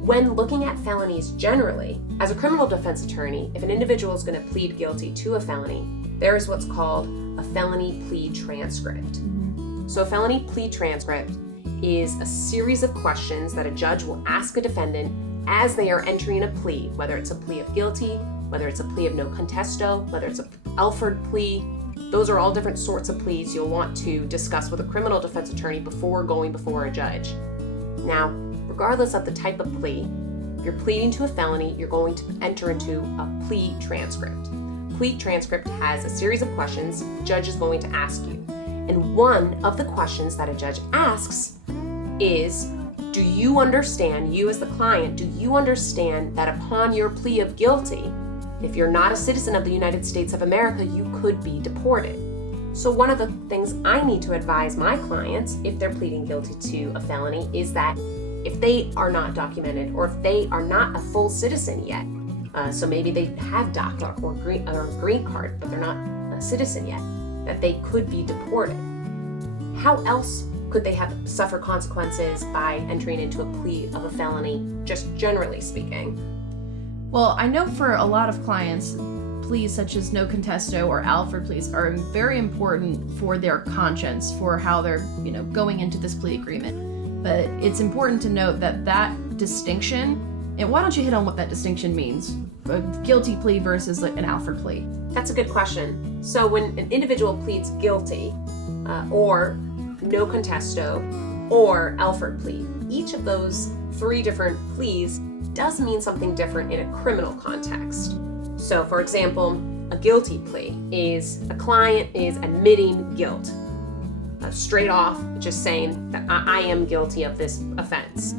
When looking at felonies generally, as a criminal defense attorney, if an individual is going to plead guilty to a felony, there is what's called a felony plea transcript. So a felony plea transcript is a series of questions that a judge will ask a defendant as they are entering a plea, whether it's a plea of guilty, whether it's a plea of no contesto, whether it's an Alford plea. Those are all different sorts of pleas you'll want to discuss with a criminal defense attorney before going before a judge. Now, regardless of the type of plea, if you're pleading to a felony, you're going to enter into a plea transcript. Plea transcript has a series of questions the judge is going to ask you. And one of the questions that a judge asks is, do you understand, you as the client, do you understand that upon your plea of guilty, if you're not a citizen of the United States of America, you could be deported? So one of the things I need to advise my clients, if they're pleading guilty to a felony, is that if they are not documented or if they are not a full citizen yet, so maybe they have DACA or green card, but they're not a citizen yet, that they could be deported. How else could they suffer consequences by entering into a plea of a felony, just generally speaking? Well, I know for a lot of clients, pleas such as no contesto or Alford pleas are very important for their conscience, for how they're, going into this plea agreement. But it's important to note that distinction, and why don't you hit on what that distinction means? A guilty plea versus an Alford plea. That's a good question. So when an individual pleads guilty or no contesto or Alford plea, each of those three different pleas does mean something different in a criminal context. So for example, a guilty plea is a client is admitting guilt, straight off just saying that I am guilty of this offense.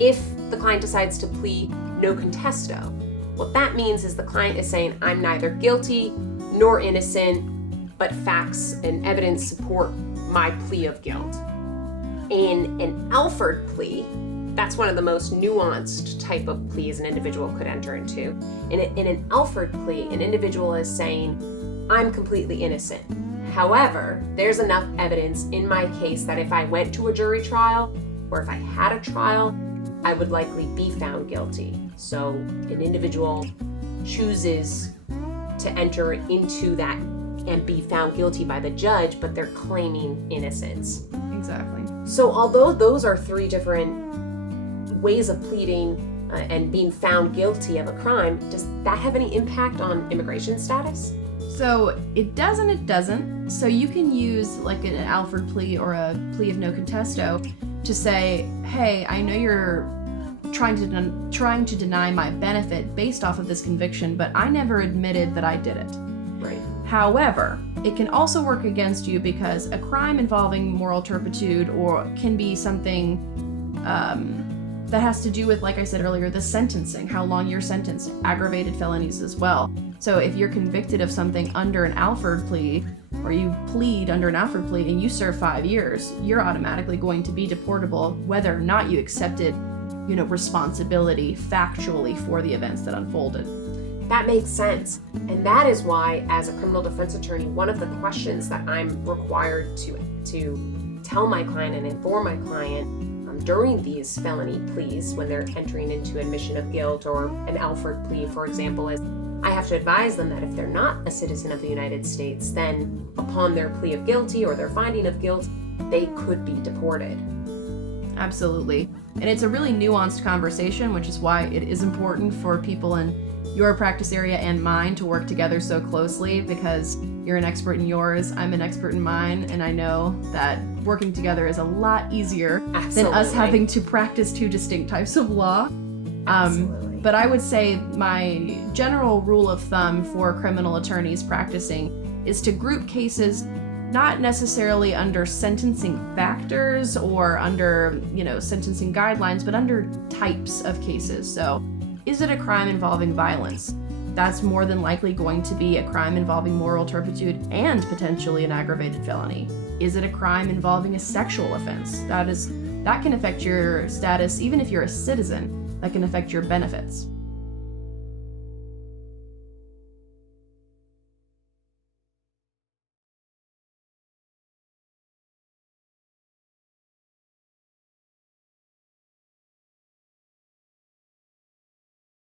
If the client decides to plead no contesto, what that means is the client is saying I'm neither guilty nor innocent, but facts and evidence support my plea of guilt. In an Alford plea, that's one of the most nuanced type of pleas an individual could enter into. In an Alford plea, an individual is saying, I'm completely innocent. However, there's enough evidence in my case that if I went to a jury trial, or if I had a trial, I would likely be found guilty. So an individual chooses to enter into that and be found guilty by the judge, but they're claiming innocence. Exactly. So although those are three different ways of pleading and being found guilty of a crime, does that have any impact on immigration status? So it does and it doesn't. So you can use like an Alford plea or a plea of no contesto to say, hey, I know you're trying to deny my benefit based off of this conviction, but I never admitted that I did it. Right. However, it can also work against you because a crime involving moral turpitude or can be something that has to do with, like I said earlier, the sentencing, how long you're sentenced, aggravated felonies as well. So if you're convicted of something under an Alford plea, or you plead under an Alford plea and you serve 5 years, you're automatically going to be deportable whether or not you accepted, responsibility factually for the events that unfolded. That makes sense. And that is why, as a criminal defense attorney, one of the questions that I'm required to tell my client and inform my client during these felony pleas, when they're entering into admission of guilt or an Alford plea, for example, is I have to advise them that if they're not a citizen of the United States, then upon their plea of guilty or their finding of guilt, they could be deported. Absolutely. And it's a really nuanced conversation, which is why it is important for people in your practice area and mine to work together so closely, because you're an expert in yours, I'm an expert in mine, and I know that working together is a lot easier than us having to practice two distinct types of law. But I would say my general rule of thumb for criminal attorneys practicing is to group cases not necessarily under sentencing factors or under, sentencing guidelines, but under types of cases. So, is it a crime involving violence? That's more than likely going to be a crime involving moral turpitude and potentially an aggravated felony. Is it a crime involving a sexual offense? That can affect your status, even if you're a citizen. That can affect your benefits.